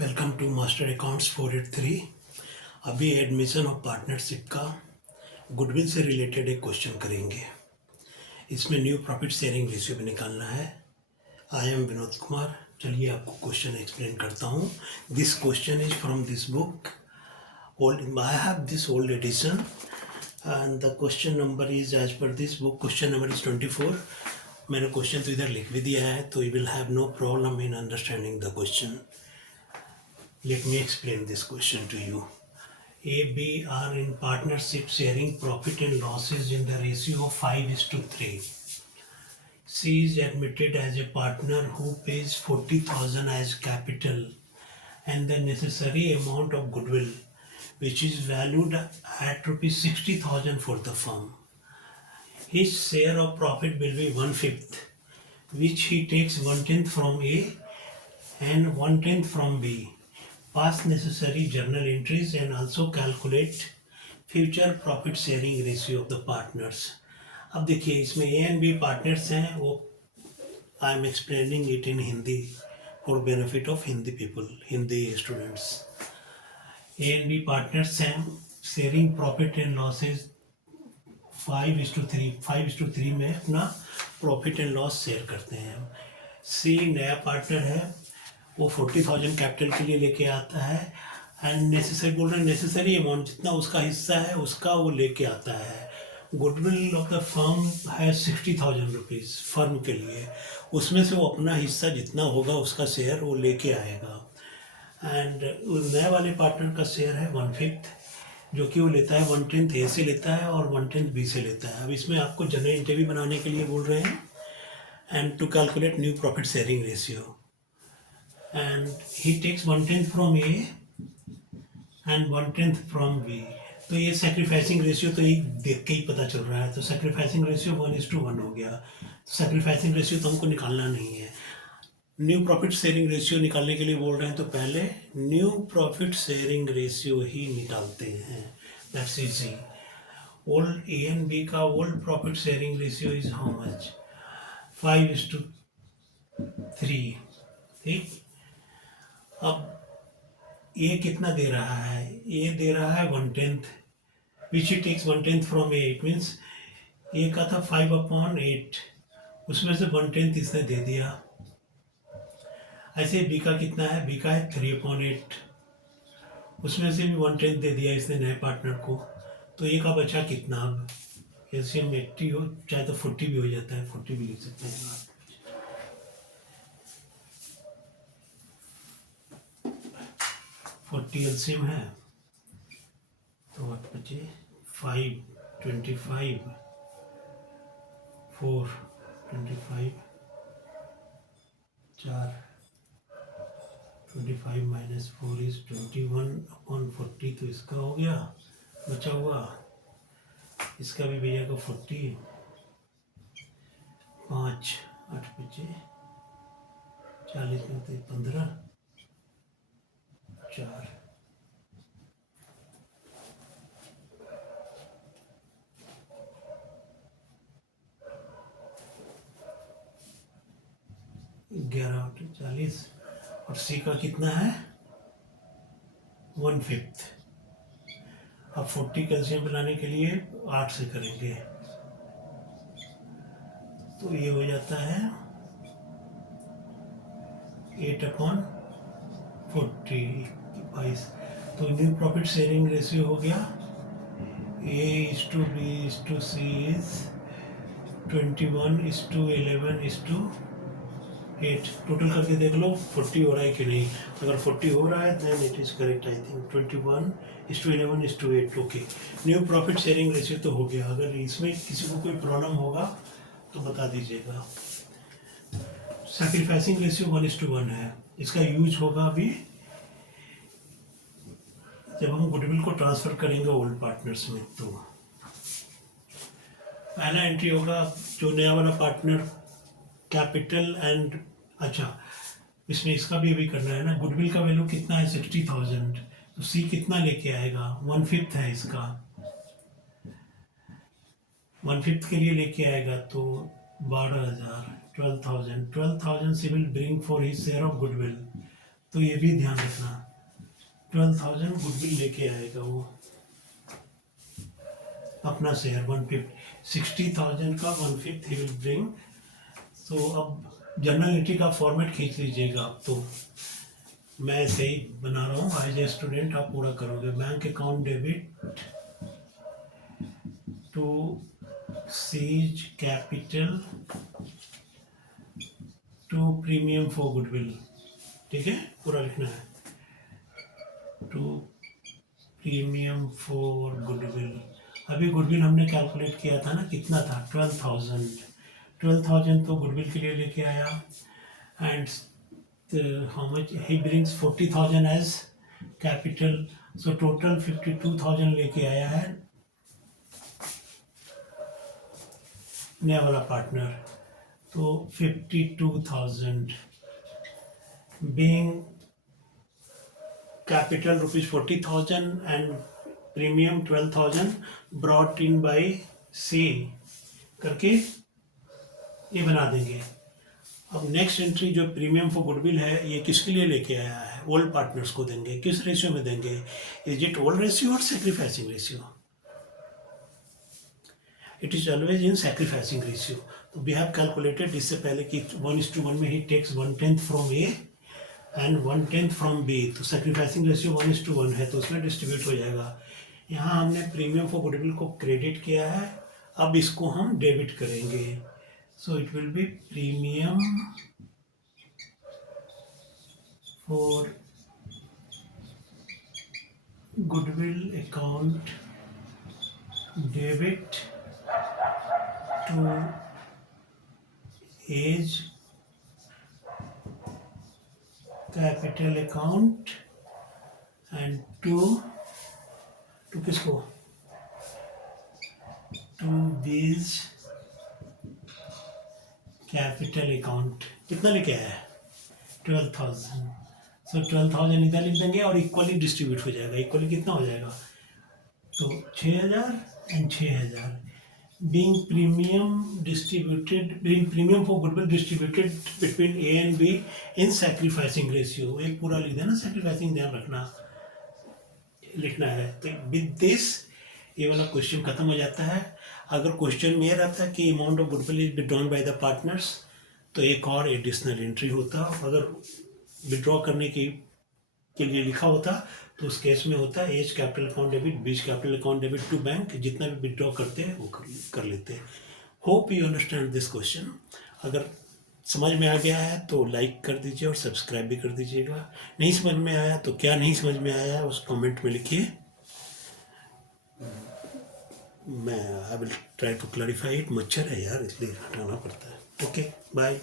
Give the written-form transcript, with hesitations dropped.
Welcome to master accounts 483। अभी admission of partnership का goodwill से रिलेटेड एक क्वेश्चन करेंगे। इसमें न्यू प्रॉफिट शेयरिंग रेशियो भी निकालना है। I am Vinod Kumar. चलिए आपको क्वेश्चन एक्सप्लेन करता हूँ। This question is from this book old. I have this old edition and the question number is as per this book. Question number is 24। मैंने question तो इधर लिख भी दिया है, तो you will have no problem in understanding the question. Let me explain this question to you. A, B are in partnership sharing profit and losses in the ratio of 5:3. C is admitted as a partner who pays 40,000 as capital and the necessary amount of goodwill, which is valued at rupees 60,000 for the firm. His share of profit will be 1/5, which he takes 1/10 from A and 1/10 from B. Pass necessary journal entries and also calculate future profit sharing ratio of the partners. अब देखिए, इसमें ए and B partners हैं। वो I am explaining it in Hindi for benefit of Hindi people, Hindi students. A and B partners हैं, sharing profit and losses 5:3। 5:3 में अपना profit and loss share करते हैं। सी नया पार्टनर है, वो 40,000 कैपिटल के लिए लेके आता है एंड नेसेसरी बोल रहे हैं, नेसेसरी अमाउंट जितना उसका हिस्सा है उसका वो लेके आता है। गुडविल ऑफ द फर्म है 60,000 रुपीज़ फर्म के लिए, उसमें से वो अपना हिस्सा जितना होगा उसका शेयर वो लेके आएगा। एंड नए वाले पार्टनर का शेयर है 1/5, जो कि वो लेता है 1/10 ए से लेता है और 1/10 बी से लेता है। अब इसमें आपको जनरल इंटरव्यू बनाने के लिए बोल रहे हैं and to calculate new profit sharing ratio. And he takes 1/10 from A and 1/10 from B. तो ये सेक्रीफाइसिंग रेशियो तो ये देख के ही पता चल रहा है। तो सेक्रीफाइसिंग रेशियो 1:1 हो गया। तो सेक्रीफाइसिंग रेशियो तो हमको निकालना नहीं है। न्यू प्रॉफिट शेयरिंग रेशियो निकालने के लिए बोल रहे हैं, तो पहले न्यू प्रॉफिट शेयरिंग रेशियो ही निकालते हैं। That's easy. Old A and B का old profit sharing ratio is how much? 5:3। ठीक। अब ए कितना दे रहा है? ए दे रहा है 1/10, which he takes 1/10 from A. It means A का था 5/8, उसमें से 1/10 इसने दे दिया। ऐसे बी का कितना है? बी का है 3/8, उसमें से भी 1/10 दे दिया इसने नए पार्टनर को। तो ए का बचा कितना? अब एलसीएम 80 हो, चाहे तो 40 भी हो जाता है, 40 भी लिख सकते हैं आप। 40 एलसीएम है, तो what बचे? 5, 25, 4, 25, 4, 25 माइनस 4 इज 21/40। तो इसका हो गया बचा हुआ, इसका भी भैया को 40, 5, 8 बचे, 40 में तो 15, 4, ग्यारह 40। और सी का कितना है? 1/5। अब 40 कैल्शियम बनाने के लिए 8 से करेंगे, तो ये हो जाता है 8/40, 22। तो न्यू प्रॉफिट शेयरिंग रेशियो हो गया A:B:C इज 21:11:8। टोटल करके देख लो 40 हो रहा है कि नहीं। अगर 40 हो रहा है then it is correct. I think 21:11:8। Okay, new profit sharing ratio तो हो गया। अगर इसमें किसी को कोई प्रॉब्लम होगा तो बता दीजिएगा। सैक्रिफाइसिंग रेशियो 1:1 है। इसका यूज होगा अभी जब हम गुडविल को ट्रांसफर करेंगे ओल्ड पार्टनर्स में। तो पहला एंट्री होगा जो नया वाला पार्टनर कैपिटल एंड, अच्छा इसमें इसका भी अभी करना है ना। गुडविल का वैल्यू कितना है? 60,000। तो सी कितना लेके आएगा? 1/5 है इसका, 1/5 के लिए लेके आएगा तो 12,000, 12,000 से will bring for his share of goodwill तो ये भी ध्यान रखना 12,000 गुडविल लेके आएगा वो अपना शेयर 150 60,000 का 1/5 ही विल ब्रिंग। तो अब जर्नल एंट्री का फॉर्मेट खींच लीजिएगा। आप तो मैं सही बना रहा हूँ, एज ए स्टूडेंट आप पूरा करोगे। Bank account debit to C's capital to premium for goodwill, ठीक है, पूरा लिखना है। To premium for goodwill. अभी गुडविल हमने कैलकुलेट किया था ना, कितना था 12,000 तो गुडविल के लिए लेके आया। And how much he brings 40,000 as capital, so total 52,000 लेके आया है नया वाला पार्टनर। तो 52,000 being capital ₹40,000 and premium 12,000 brought in by C करके ये बना देंगे। अब नेक्स्ट एंट्री जो प्रीमियम फॉर गुडविल है, ये किसके लिए लेके आया है? ओल्ड पार्टनर्स को देंगे। किस रेशियो में देंगे? इज इट ओल्ड रेशियो और sacrificing ratio? It is always in sacrificing ratio. तो वी हैव कैलकुलेटेड इससे पहले कि 1:1 में ही takes 1/10 from A and 1/10 from B. तो सैक्रिफाइसिंग रेशियो 1:1 है, तो उसमें डिस्ट्रीब्यूट हो जाएगा। यहाँ हमने प्रीमियम फॉर गुडविल को क्रेडिट किया है, अब इसको हम डेबिट करेंगे। So it will be premium for goodwill account debit to as capital account and to किसको? To B's capital account. कितना लेके आया है? 12,000। सो 12,000 इधर लिख देंगे और इक्वली डिस्ट्रीब्यूट हो जाएगा। इक्वली कितना हो जाएगा? तो 6,000 and 6,000 being premium for goodwill distributed between A and B in sacrificing ratio। एक पूरा लिख देना, sacrificing ध्यान रखना लिखना है। तो विद दिस ये वाला क्वेश्चन खत्म हो जाता है। अगर क्वेश्चन में ये रहता है कि amount of goodwill is withdrawn by the partners, तो एक और एडिशनल एंट्री होता। अगर विड्रॉ करने के लिए लिखा होता तो उस केस में होता है as capital account debit, B's capital account debit to bank. जितना भी विड्रॉ करते हैं वो कर लेते हैं। Hope you understand this question. अगर समझ में आ गया है तो लाइक कर दीजिए और सब्सक्राइब भी कर दीजिएगा। नहीं समझ में आया तो क्या नहीं समझ में आया उस कमेंट में लिखिए, मैं I will try to clarify it. मच्छर है यार इसलिए हटाना पड़ता है। Okay bye.